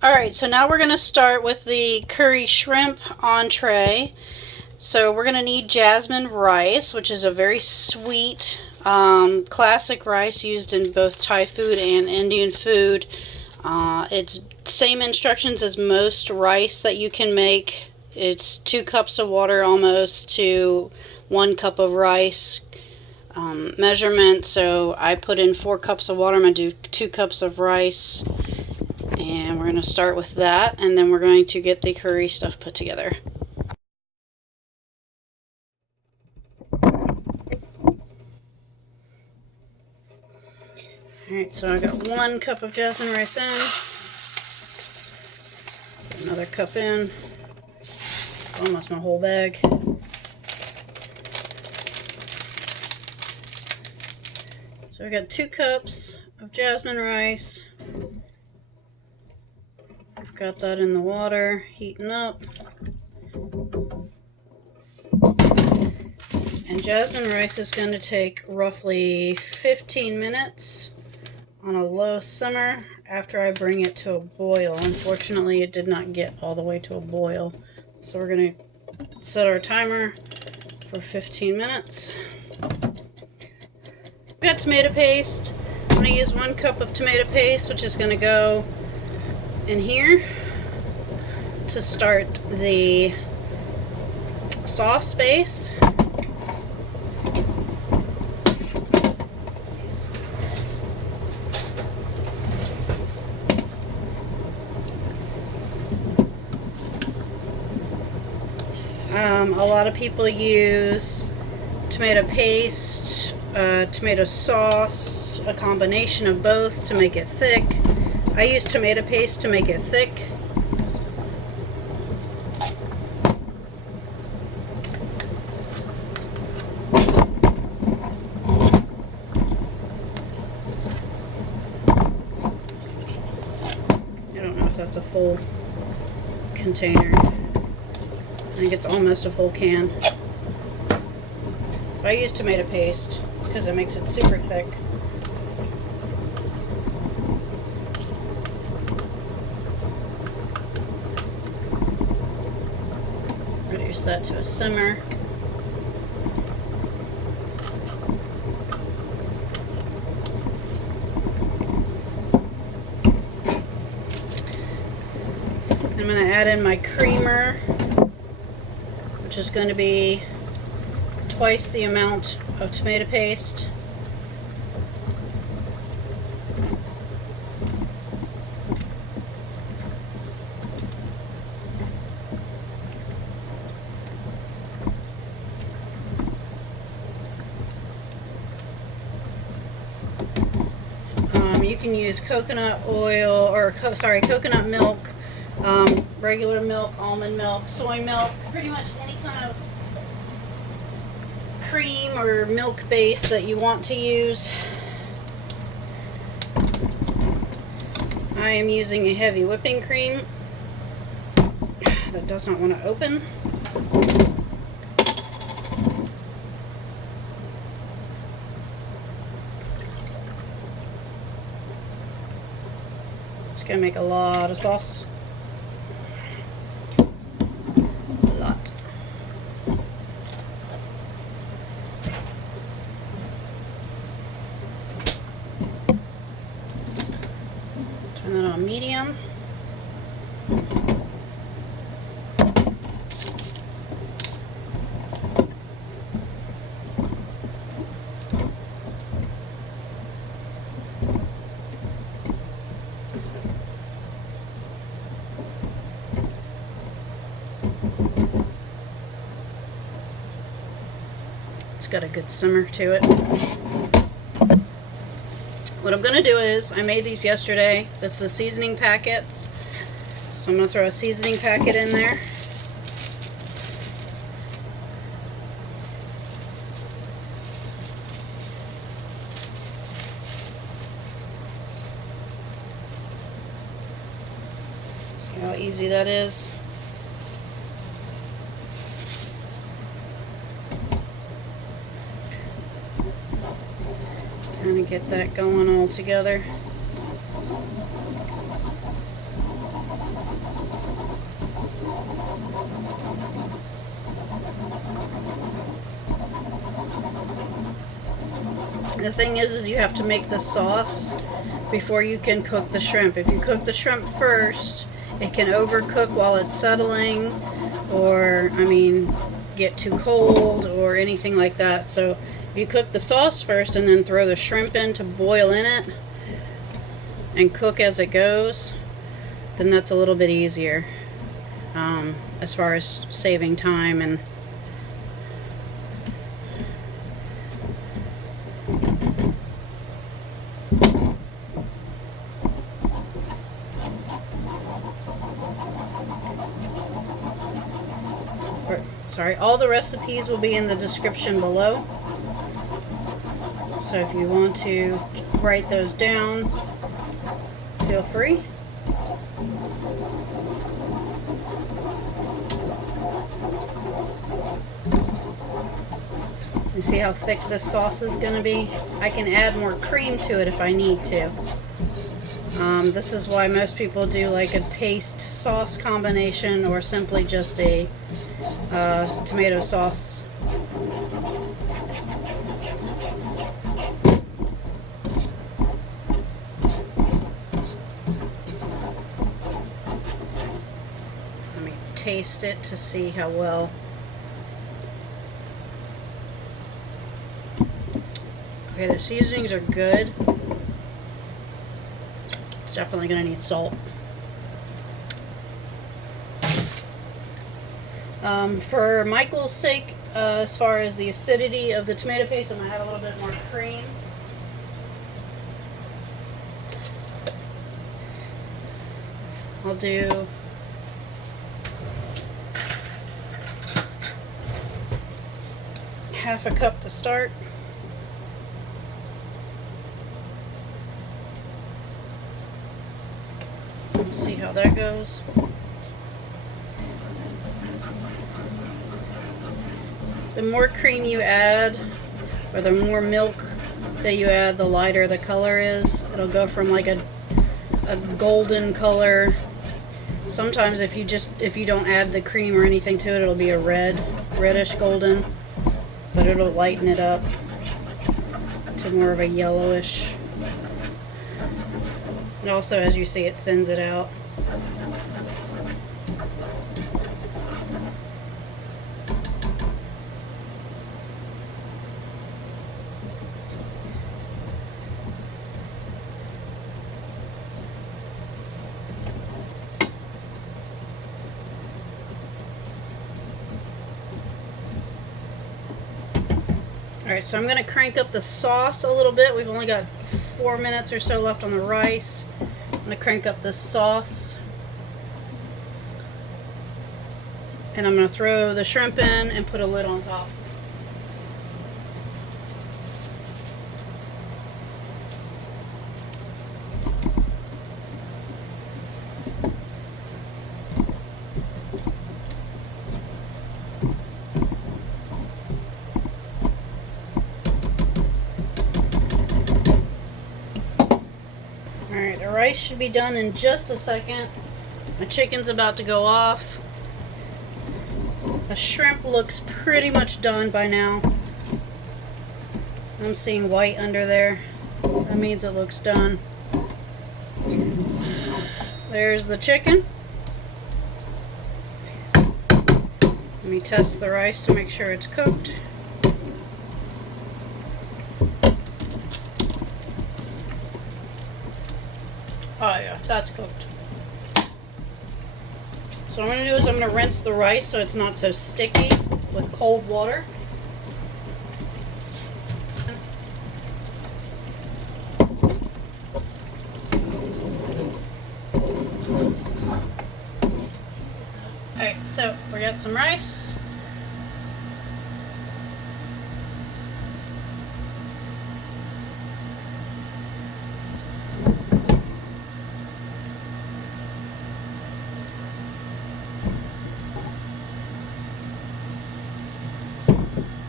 Alright, so now we're going to start with the curry shrimp entree. So we're going to need jasmine rice, which is a very sweet, classic rice used in both Thai food and Indian food. It's same instructions as most rice that you can make. It's 2 cups of water almost to 1 cup of rice measurement. So I put in 4 cups of water. I'm going to do 2 cups of rice. And we're going to start with that, and then we're going to get the curry stuff put together. Alright, so I got 1 cup of jasmine rice in, another cup in, it's almost my whole bag. So I got 2 cups of jasmine rice. I've got that in the water, heating up. And jasmine rice is going to take roughly 15 minutes on a low simmer after I bring it to a boil. Unfortunately, it did not get all the way to a boil. So we're going to set our timer for 15 minutes. I've got tomato paste. I'm going to use 1 cup of tomato paste, which is going to go in here to start the sauce base. A lot of people use tomato paste, tomato sauce, a combination of both to make it thick. I use tomato paste to make it thick. I don't know if that's a full container. I think it's almost a full can. But I use tomato paste because it makes it super thick. Reduce that to a simmer. I'm going to add in my creamer, which is going to be twice the amount of tomato paste. You can use coconut oil, or coconut milk, regular milk, almond milk, soy milk, pretty much any kind of cream or milk base that you want to use. I am using a heavy whipping cream that does not want to open. It's going to make a lot of sauce. A lot. Turn that on medium. It's got a good simmer to it. What I'm going to do is, I made these yesterday. That's the seasoning packets. So I'm going to throw a seasoning packet in there. See how easy that is? Kind of get that going all together. The thing is you have to make the sauce before you can cook the shrimp. If you cook the shrimp first, it can overcook while it's settling, or, I mean, get too cold or anything like that. So if you cook the sauce first and then throw the shrimp in to boil in it and cook as it goes, then that's a little bit easier as far as saving time. And sorry, all the recipes will be in the description below, so if you want to write those down, feel free. You see how thick this sauce is going to be? I can add more cream to it if I need to. This is why most people do like a paste sauce combination or simply just a tomato sauce. Let me taste it to see how well. Okay, the seasonings are good. It's definitely going to need salt. For Michael's sake, as far as the acidity of the tomato paste, I'm going to add a little bit more cream. I'll do half a cup to start. We'll see how that goes. The more cream you add, or the more milk that you add, the lighter the color is. It'll go from like a golden color. Sometimes if you don't add the cream or anything to it, it'll be a reddish golden, but it'll lighten it up to more of a yellowish. And also, as you see, it thins it out. Alright, so I'm going to crank up the sauce a little bit. We've only got 4 minutes or so left on the rice. I'm going to crank up the sauce. And I'm going to throw the shrimp in and put a lid on top. Alright, the rice should be done in just a second. My chicken's about to go off. The shrimp looks pretty much done by now. I'm seeing white under there. That means it looks done. There's the chicken. Let me test the rice to make sure it's cooked. Oh yeah, that's cooked. So what I'm going to do is I'm going to rinse the rice so it's not so sticky with cold water. Alright, so we got some rice.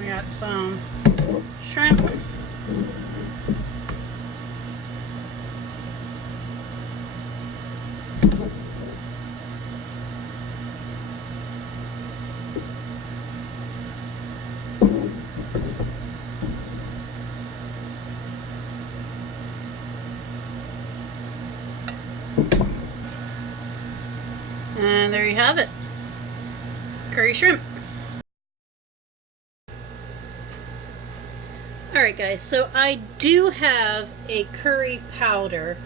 We got some shrimp. there you have it. Curry shrimp. Alright guys, so I do have a curry powder.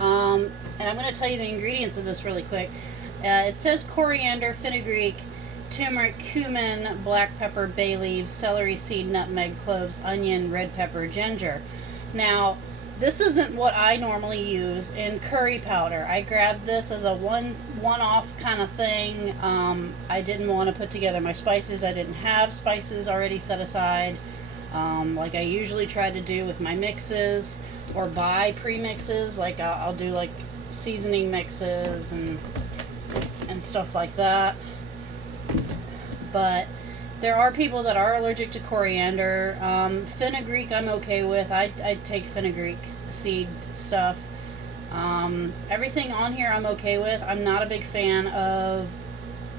And I'm going to tell you the ingredients of this really quick. It says coriander, fenugreek, turmeric, cumin, black pepper, bay leaves, celery seed, nutmeg, cloves, onion, red pepper, ginger. Now, this isn't what I normally use in curry powder. I grabbed this as a one-off kind of thing. I didn't want to put together my spices. I didn't have spices already set aside, like I usually try to do with my mixes, or buy pre-mixes. Like I'll do like seasoning mixes and stuff like that. But there are people that are allergic to coriander. Fenugreek I'm okay with. I take fenugreek seed stuff. Everything on here I'm okay with. I'm not a big fan of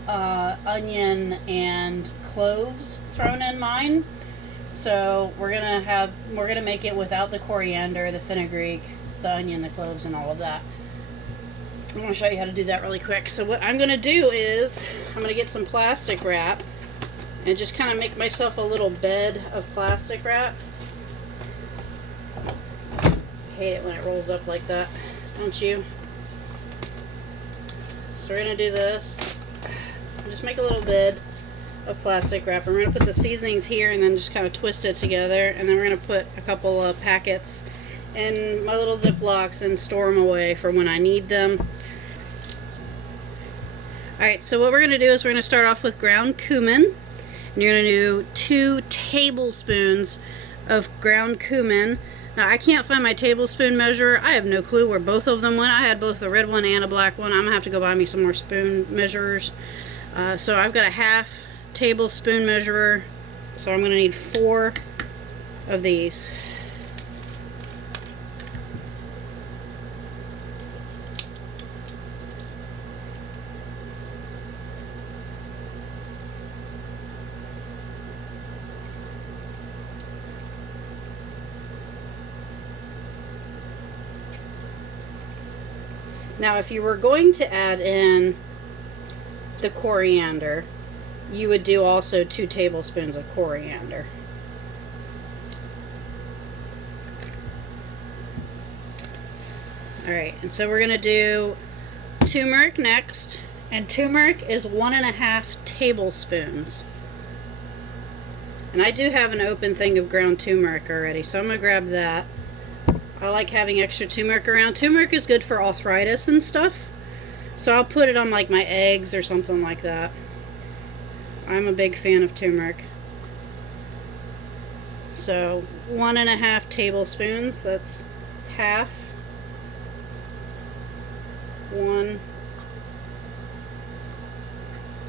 onion and cloves thrown in mine. So we're gonna make it without the coriander, the fenugreek, the onion, the cloves, and all of that. I'm gonna show you how to do that really quick. So what I'm gonna do is I'm gonna get some plastic wrap and just kind of make myself a little bed of plastic wrap. I hate it when it rolls up like that, don't you? So we're gonna do this. Just make a little bed of plastic wrap. We're going to put the seasonings here and then just kind of twist it together, and then we're going to put a couple of packets in my little Ziplocs and store them away for when I need them. Alright, so what we're going to do is we're going to start off with ground cumin, and you're going to do 2 tablespoons of ground cumin. Now I can't find my tablespoon measure. I have no clue where both of them went. I had both a red one and a black one. I'm going to have to go buy me some more spoon measurers. So I've got a half tablespoon measurer, so I'm going to need 4 of these. Now if you were going to add in the coriander, you would do also 2 tablespoons of coriander. Alright, and so we're going to do turmeric next, and turmeric is 1.5 tablespoons. And I do have an open thing of ground turmeric already, so I'm going to grab that. I like having extra turmeric around. Turmeric is good for arthritis and stuff, so I'll put it on like my eggs or something like that. I'm a big fan of turmeric. So 1.5 tablespoons, that's half, 1,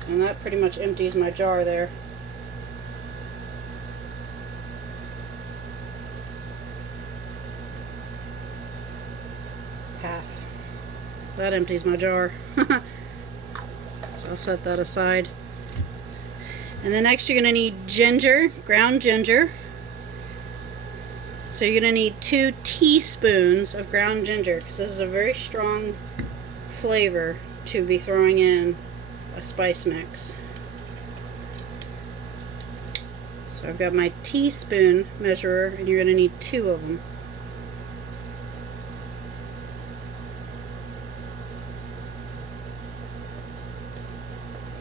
and that pretty much empties my jar there. Half. That empties my jar. So I'll set that aside. And then next you're going to need ginger, ground ginger. So you're going to need 2 teaspoons of ground ginger, because this is a very strong flavor to be throwing in a spice mix. So I've got my teaspoon measurer, and you're going to need 2 of them.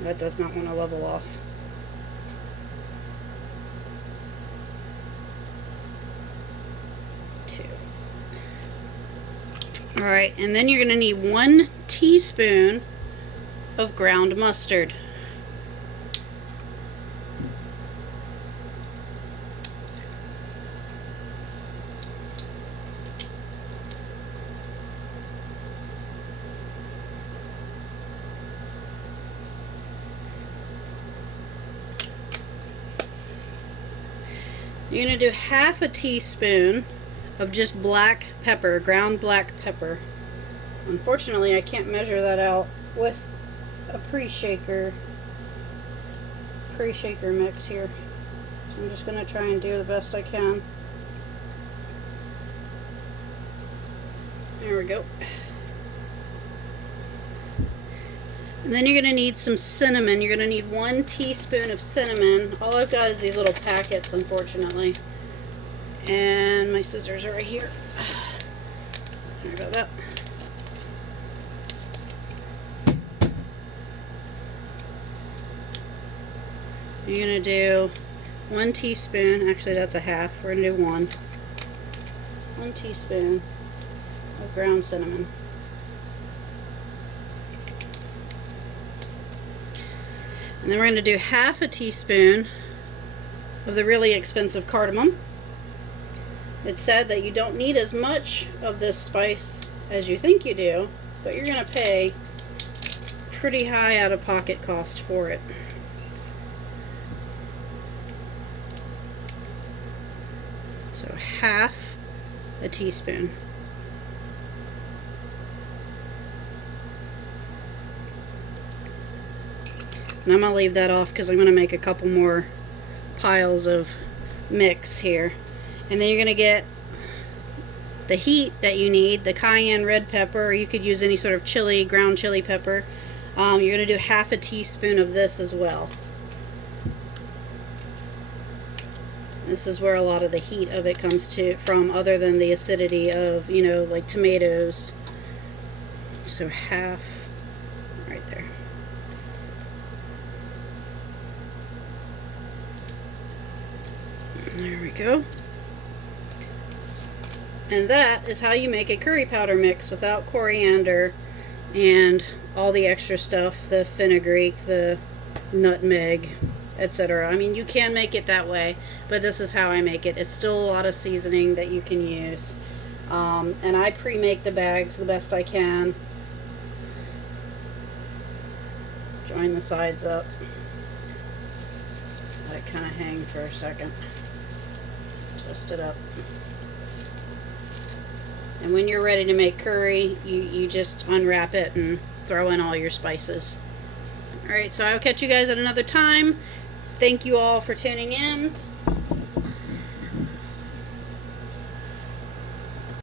That does not want to level off. Alright, and then you're going to need 1 teaspoon of ground mustard. You're going to do half a teaspoon of just black pepper, ground black pepper. Unfortunately, I can't measure that out with a pre-shaker mix here. So I'm just going to try and do the best I can. There we go. And then you're going to need some cinnamon. You're going to need 1 teaspoon of cinnamon. All I've got is these little packets, unfortunately. And my scissors are right here. Sorry about that. You're going to do 1 teaspoon. Actually, that's a half. We're going to do 1 teaspoon of ground cinnamon. And then we're going to do half a teaspoon of the really expensive cardamom. It's said that you don't need as much of this spice as you think you do, but you're going to pay pretty high out-of-pocket cost for it. So half a teaspoon. And I'm going to leave that off because I'm going to make a couple more piles of mix here. And then you're going to get the heat that you need, the cayenne red pepper, or you could use any sort of chili, ground chili pepper. You're going to do half a teaspoon of this as well. This is where a lot of the heat of it comes from, other than the acidity of, you know, like tomatoes. So half right there. There we go. And that is how you make a curry powder mix without coriander and all the extra stuff, the fenugreek, the nutmeg, etc. I mean, you can make it that way, but this is how I make it. It's still a lot of seasoning that you can use. And I pre-make the bags the best I can. Join the sides up. Let it kind of hang for a second. Twist it up. And when you're ready to make curry, you just unwrap it and throw in all your spices. Alright, so I'll catch you guys at another time. Thank you all for tuning in.